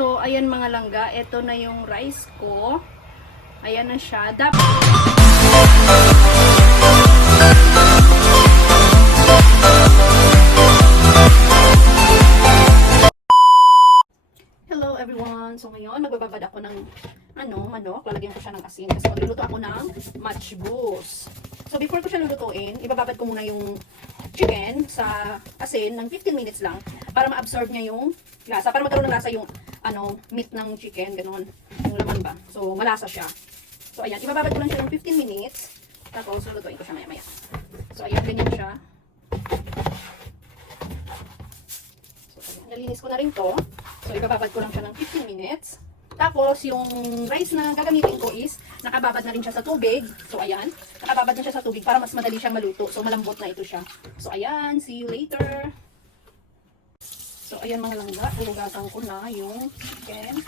So, ayan mga langga, ito na yung rice ko. Ayan na siya. Hello everyone! So ngayon, magbababad ako ng manok. Lalagyan ko siya ng asin kasi magluluto ako ng matchboos. So before ko siya lulutuin, ibababad ko muna yung chicken sa asin ng 15 minutes lang para ma-absorb niya yung lasa. Para magkaroon ng lasa yung meat ng chicken, ganoon. Yung laman ba. So malasa siya. So ayan, ibababad ko lang siya ng 15 minutes. Tapos lulutuin ko siya maya-maya. So ayan, ganyan siya. So ayan, nalinis ko na rin to. So, ibababad ko lang siya ng 15 minutes. Tapos, yung rice na gagamitin ko is, nakababad na rin siya sa tubig. So, ayan. Nakababad na siya sa tubig para mas madali siyang maluto. So, malambot na ito siya. So, ayan. See you later. So, ayan mga langga. Hinugasan ko na yung chicken.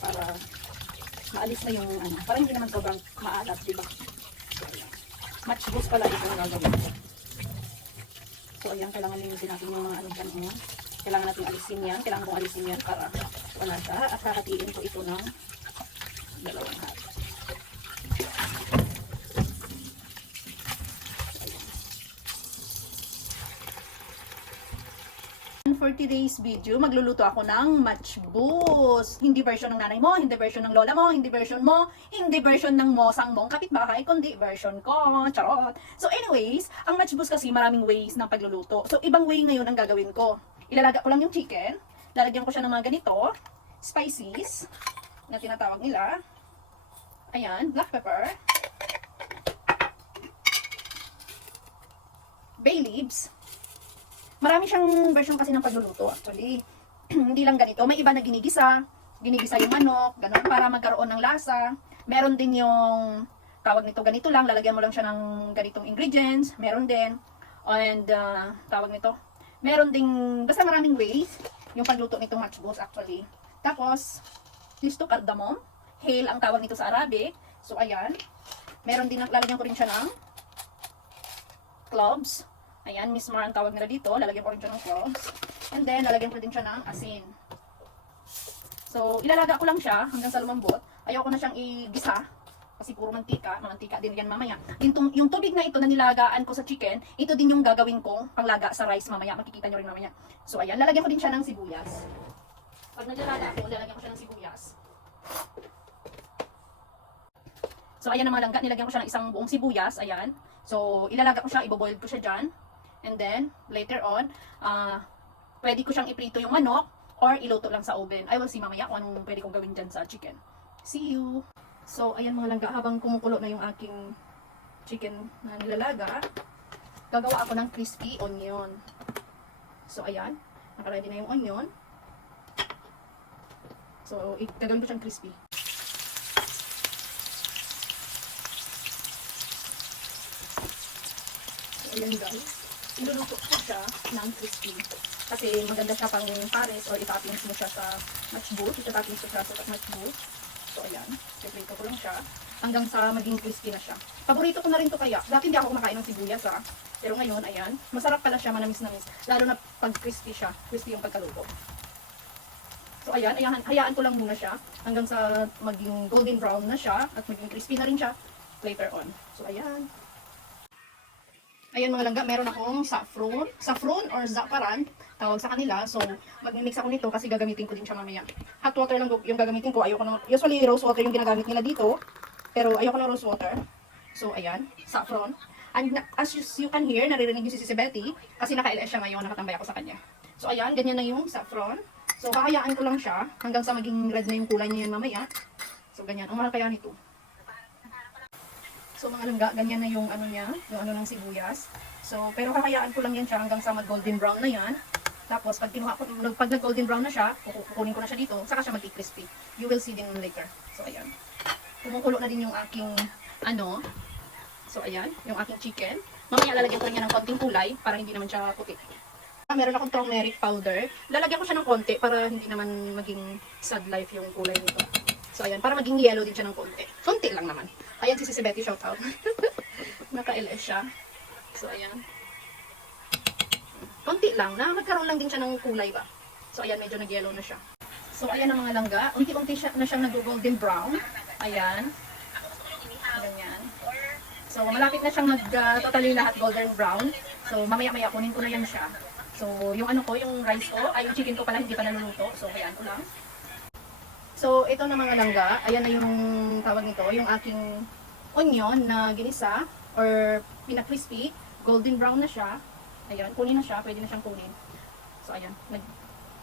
Para maalis na yung para hindi naman sobrang maalat, diba? So, ayan. Matchboos pala ito na gagawin ko. So, ayan. Kailangan linisin natin yung mga dyan. Kailangan natin alisin yan. Kailangan kong alisin yan para wala siya. At kakatiin ko ito ng dalawang hati. For today's video, magluluto ako ng matchboos. Hindi version ng nanay mo, hindi version ng lola mo, hindi version mo, hindi version ng mosang mong kapitbahay, kundi version ko. Charot! So anyways, ang matchboos kasi maraming ways ng pagluluto. So ibang way ngayon ang gagawin ko. Ilalaga ko lang yung chicken, lalagyan ko siya ng mga ganito, spices, na tinatawag nila. Ayan, black pepper, bay leaves. Marami siyang version kasi ng pagluluto actually. Hindi lang ganito, may iba na ginigisa yung manok, ganun, para magkaroon ng lasa. Meron din yung tawag nito ganito lang, lalagyan mo lang siya ng ganitong ingredients, meron din. And tawag nito, meron ding, basta maraming ways yung pagluto nitong matchboos actually. Tapos, listo cardamom, hale ang tawag nito sa Arabic. So, ayan. Meron din, lalagyan ko rin siya ng cloves. Ayan, mismar ang tawag nila dito. Lalagyan ko rin siya ng cloves. And then, lalagyan ko din siya ng asin. So, ilalaga ko lang siya hanggang sa lumambot. Ayoko na siyang igisa. Kasi puro mantika din yan mamaya. Yung tubig na ito na nilagaan ko sa chicken, ito din yung gagawin kong panglaga sa rice mamaya. Makikita nyo rin mamaya. So ayan, lalagyan ko din siya ng sibuyas. Pag naglalaga ako, lalagyan ko siya ng sibuyas. So ayan ang mga langga, nilagyan ko siya ng isang buong sibuyas. Ayan. So ilalaga ko siya, iboboil ko siya dyan. And then, later on, pwede ko siyang iprito yung manok or iluto lang sa oven. I will see mamaya kung anong pwede kong gawin dyan sa chicken. See you! So, ayan mga langga, habang kumukulo na yung aking chicken na nilalaga, gagawa ako ng crispy onion. So, ayan, nakaready na yung onion. So, gagawin ko siyang crispy. So, ayan guys, iluluto ko siya ng crispy. Kasi maganda siya pang pares or itoppings mo siya sa matchboos. Itoppings mo siya sa matchboos. So, ayan. Piprito ko lang siya hanggang sa maging crispy na siya. Paborito ko na rin to kaya. Dati hindi ako kumakain ng sibuyas ha. Pero ngayon, ayan. Masarap pala siya, manamis-namis. Lalo na pag crispy siya. Crispy yung pagkaluto. So, ayan. Hayaan ko lang muna siya hanggang sa maging golden brown na siya at maging crispy na rin siya later on. So, ayan. Ayan mga langga, meron akong saffron. Saffron or za'afaran, tawag sa kanila. So, mag-mix ako nito kasi gagamitin ko din siya mamaya. Hot water lang yung gagamitin ko. Usually rose water yung ginagamit nila dito. Pero ayoko ng rose water. So, ayan, saffron. And as you can hear, naririnig yung si Betty kasi naka-LS siya ngayon, nakatambay ako sa kanya. So, ayan, ganyan na yung saffron. So, kakayaan ko lang siya hanggang sa maging red na yung kulay niya mamaya. So, ganyan. Ang mahal kaya nito. So mga langga, ganyan na yung niya, yung ng sibuyas. So, pero kakayaan ko lang yan siya hanggang sa mag-golden brown na yan. Tapos, pag nag-golden brown na siya, kukunin ko na siya dito, saka siya mag-crispy. You will see din later. So, ayan. Kumukulo na din yung aking, so, ayan, yung aking chicken. Mamaya lalagyan ko rin yan ng konting kulay para hindi naman siya puti. Meron akong turmeric powder. Lalagyan ko siya ng konti para hindi naman maging sad life yung kulay nito. So, ayan, para maging yellow din siya ng konti. Konti lang naman. Ayan si Betty, shout out. Naka-LS siya. So, ayan. Konti lang, na magkaroon lang din siya ng kulay ba. So ayan, medyo nag-yellow na siya. So ayan ang mga langga. Unti-unti na siyang nag-golden brown. Ayan. Ganyan. So malapit na siyang totally lahat golden brown. So mamaya-maya kunin ko na yan siya. So yung ano ko, yung rice ko, ay yung chicken ko pala hindi pa naluluto. So ayan ko lang. So ito na mga langga. Ayan na yung tawag nito, yung aking onion na ginisa or pina-crispy. Golden brown na siya. Ayan, kunin na siya. Pwede na siyang kunin. So ayan,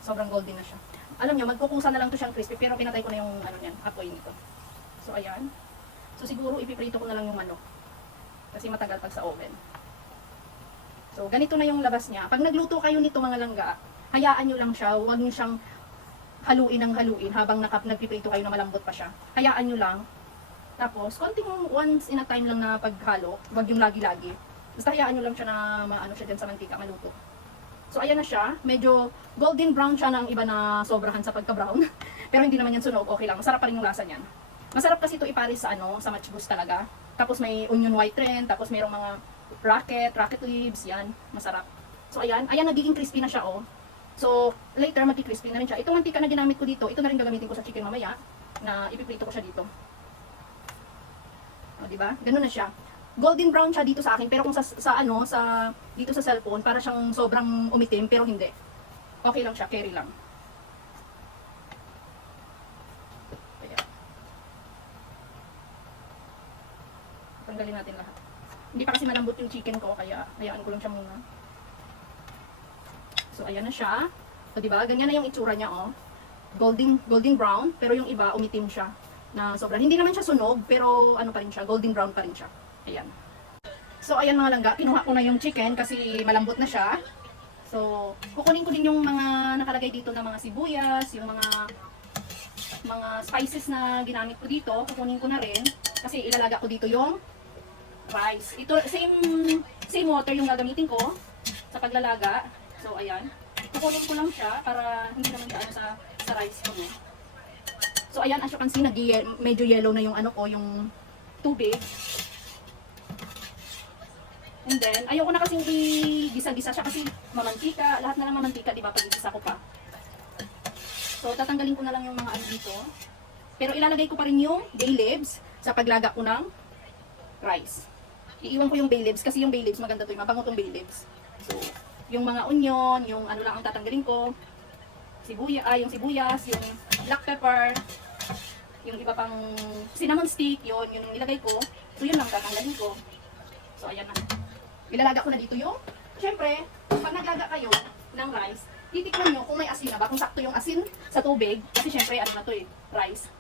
sobrang golden na siya. Alam nyo, magkukusa na lang to siyang crispy, pero pinatay ko na yung ano niyan, apoy nito. So ayan. So siguro ipiprito ko na lang yung manok. Kasi matagal pag sa oven. So ganito na yung labas niya. Pag nagluto kayo nito mga langga, hayaan nyo lang siya. Huwag nyo siyang haluin ng haluin habang nagpiprito kayo na malambot pa siya. Hayaan nyo lang. Tapos, konting once in a time lang na paghalo. Huwag yung lagi-lagi. Basta hayaan nyo lang siya na maano siya dyan sa mantika, maluto. So ayan na siya, medyo golden brown siya ng iba na sobrahan sa pagka-brown. Pero hindi naman yan sunog, okay lang. Masarap pa rin yung lasa niyan. Masarap kasi ito ipares sa sa matchbox talaga. Tapos may onion white rin, tapos mayroong mga rocket leaves, yan. Masarap. So ayan, nagiging crispy na siya oh. So later magki-crispy na rin siya. Itong mantika na ginamit ko dito, ito na rin gagamitin ko sa chicken mamaya na ipiprito ko siya dito. O di ba? Ganun na siya. Golden brown siya dito sa akin, pero kung dito sa cellphone, para siyang sobrang umitim, pero hindi. Okay lang siya, carry lang. Ayan. Tanggalin natin lahat. Hindi pa kasi malambot yung chicken ko, kaya hayaan ko lang siya muna. So, ayan na siya. So, diba? Ganyan na yung itsura niya, oh. Golden brown, pero yung iba, umitim siya. Na sobrang, hindi naman siya sunog, pero ano pa rin siya, golden brown pa rin siya. Ayan. So, ayan mga langga, kinuha ko na yung chicken kasi malambot na siya. So, kukunin ko din yung mga nakalagay dito na mga sibuyas, yung mga spices na ginamit ko dito, kukunin ko na rin. Kasi ilalaga ko dito yung rice. Ito, same water yung gagamitin ko sa paglalaga. So, ayan. Kukunin ko lang siya para hindi naman siya sa rice ko. No? So, ayan, as you can see, medyo yellow na yung yung tubig. And then, ayoko na kasing i-gisa-gisa siya kasi mamantika. Lahat na lang mamantika, di ba, pag igisa ko pa. So, tatanggalin ko na lang yung mga dito. Pero ilalagay ko pa rin yung bay leaves sa paglaga ko ng rice. Iiwan ko yung bay leaves kasi yung bay leaves, maganda to, mabango tong bay leaves. So, yung mga onion, yung lang ang tatanggalin ko. Yung sibuyas, yung black pepper, yung iba pang cinnamon stick, yun yung nilagay ko. So, yun lang tatanggalin ko. So, ayan na. Ilalaga ko na dito yung, syempre, pag naglaga kayo ng rice, titikman nyo kung may asin na ba, kung sakto yung asin sa tubig, kasi syempre, ano na to rice.